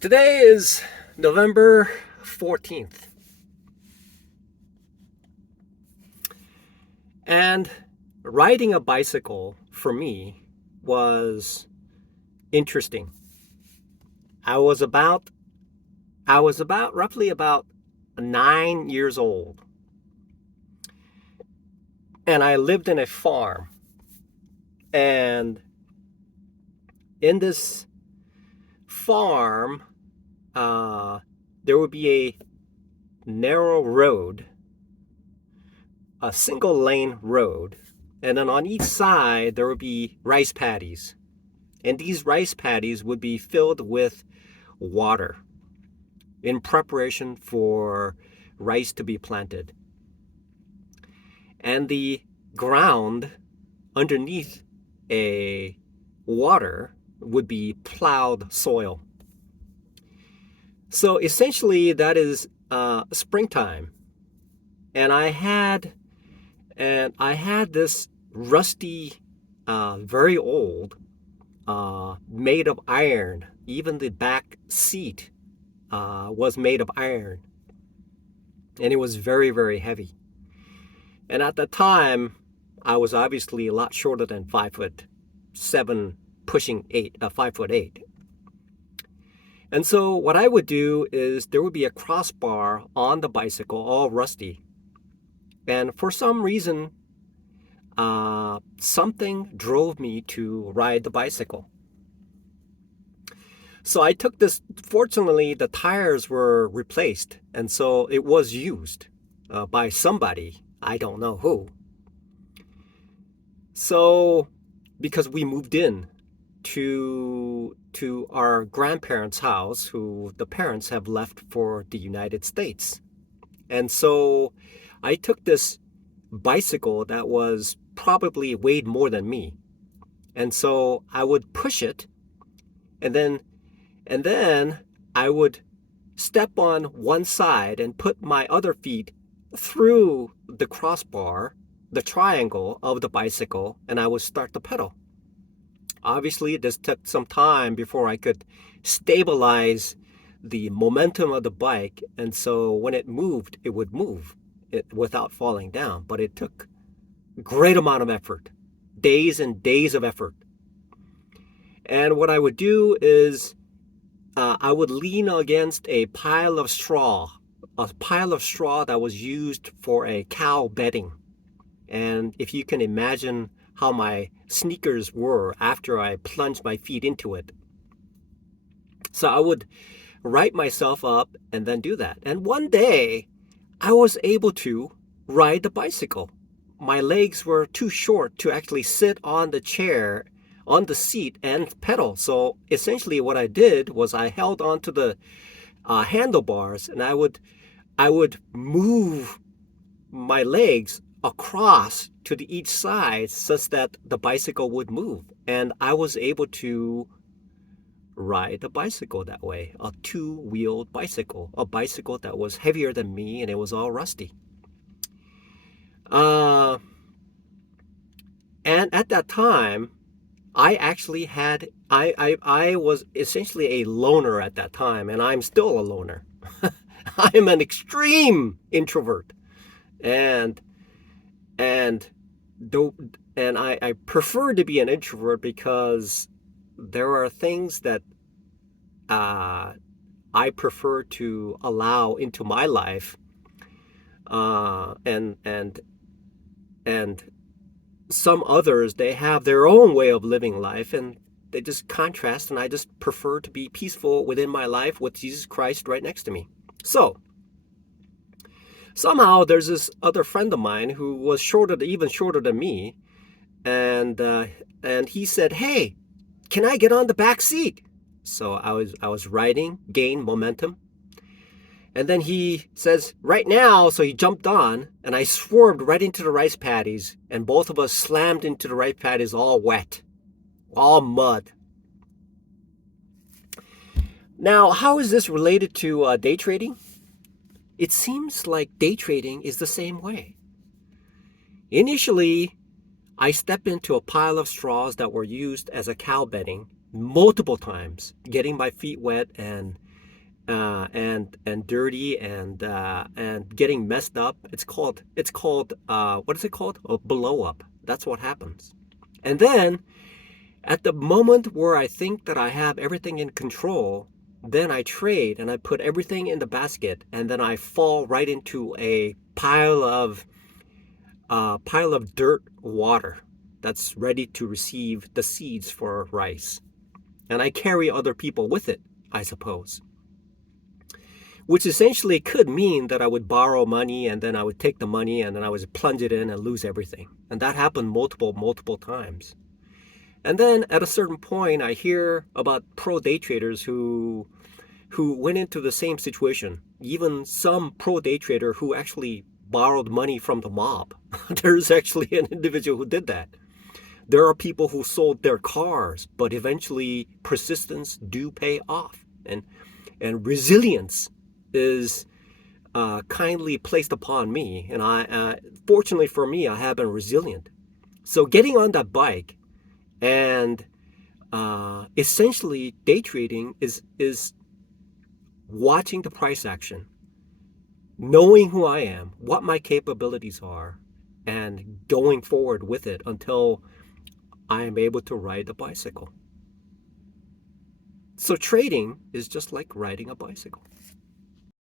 Today is November 14th, and riding a bicycle for me was interesting. I was about roughly about 9 years old, and I lived in a farm. And in this farm, uh, there would be a narrow road, a single lane road, and then on each side there would be rice paddies. And these rice paddies would be filled with water in preparation for rice to be planted. And the ground underneath a water would be plowed soil. So essentially, that is springtime, and I had this rusty, very old, made of iron. Even the back seat was made of iron, and it was very, very heavy. And at the time, I was obviously a lot shorter than 5'7", pushing 5'8". And so what I would do is there would be a crossbar on the bicycle, all rusty. And for some reason, something drove me to ride the bicycle. So I took this. Fortunately, the tires were replaced, and so it was used by somebody. I don't know who. So, because we moved in to our grandparents' house, who the parents have left for the United States, and so I took this bicycle that was probably weighed more than me, and so I would push it, and then I would step on one side and put my other feet through the crossbar, the triangle of the bicycle, and I would start to pedal. Obviously, this took some time before I could stabilize the momentum of the bike, and so when it moved, it would move without falling down. But it took a great amount of effort, days and days of effort. And what I would do is I would lean against a pile of straw that was used for a cow bedding. And if you can imagine how my sneakers were after I plunged my feet into it. So I would right myself up and then do that. And one day I was able to ride the bicycle. My legs were too short to actually sit on the chair, on the seat, and pedal. So essentially what I did was I held onto the handlebars, and I would move my legs across to the each side such that the bicycle would move. And I was able to ride a bicycle that way, a two-wheeled bicycle, a bicycle that was heavier than me, and it was all rusty. Uh, and at that time, I actually had, I was essentially a loner at that time, and I'm still a loner. I'm an extreme introvert. And and do and I prefer to be an introvert because there are things that uh, I prefer to allow into my life, uh, and and and some others, they have their own way of living life, and they just contrast. And I just prefer to be peaceful within my life with Jesus Christ right next to me. So somehow there's this other friend of mine who was even shorter than me, and and he said, "Hey, can I get on the back seat?" So I was riding, gained momentum, and then he says, "Right now." So he jumped on, and I swerved right into the rice paddies, and both of us slammed into the rice paddies, all wet, all mud. Now, how is this related to day trading? It seems like day trading is the same way. Initially, I stepped into a pile of straws that were used as a cow bedding multiple times, getting my feet wet and and dirty and getting messed up. It's called what is it called? A blow up. That's what happens. And then at the moment where I think that I have everything in control, then I trade and I put everything in the basket, and then I fall right into a pile of dirt water that's ready to receive the seeds for rice. And I carry other people with it, I suppose. Which essentially could mean that I would borrow money and then I would take the money and then I would plunge it in and lose everything. And that happened multiple times. And then at a certain point, I hear about pro day traders who went into the same situation. Even some pro day trader who actually borrowed money from the mob. There's actually an individual who did that. There are people who sold their cars, but eventually persistence do pay off, and resilience is kindly placed upon me. And fortunately for me, I have been resilient. So getting on that bike and essentially day trading is watching the price action, knowing who I am, what my capabilities are, and going forward with it until I am able to ride a bicycle. So trading is just like riding a bicycle.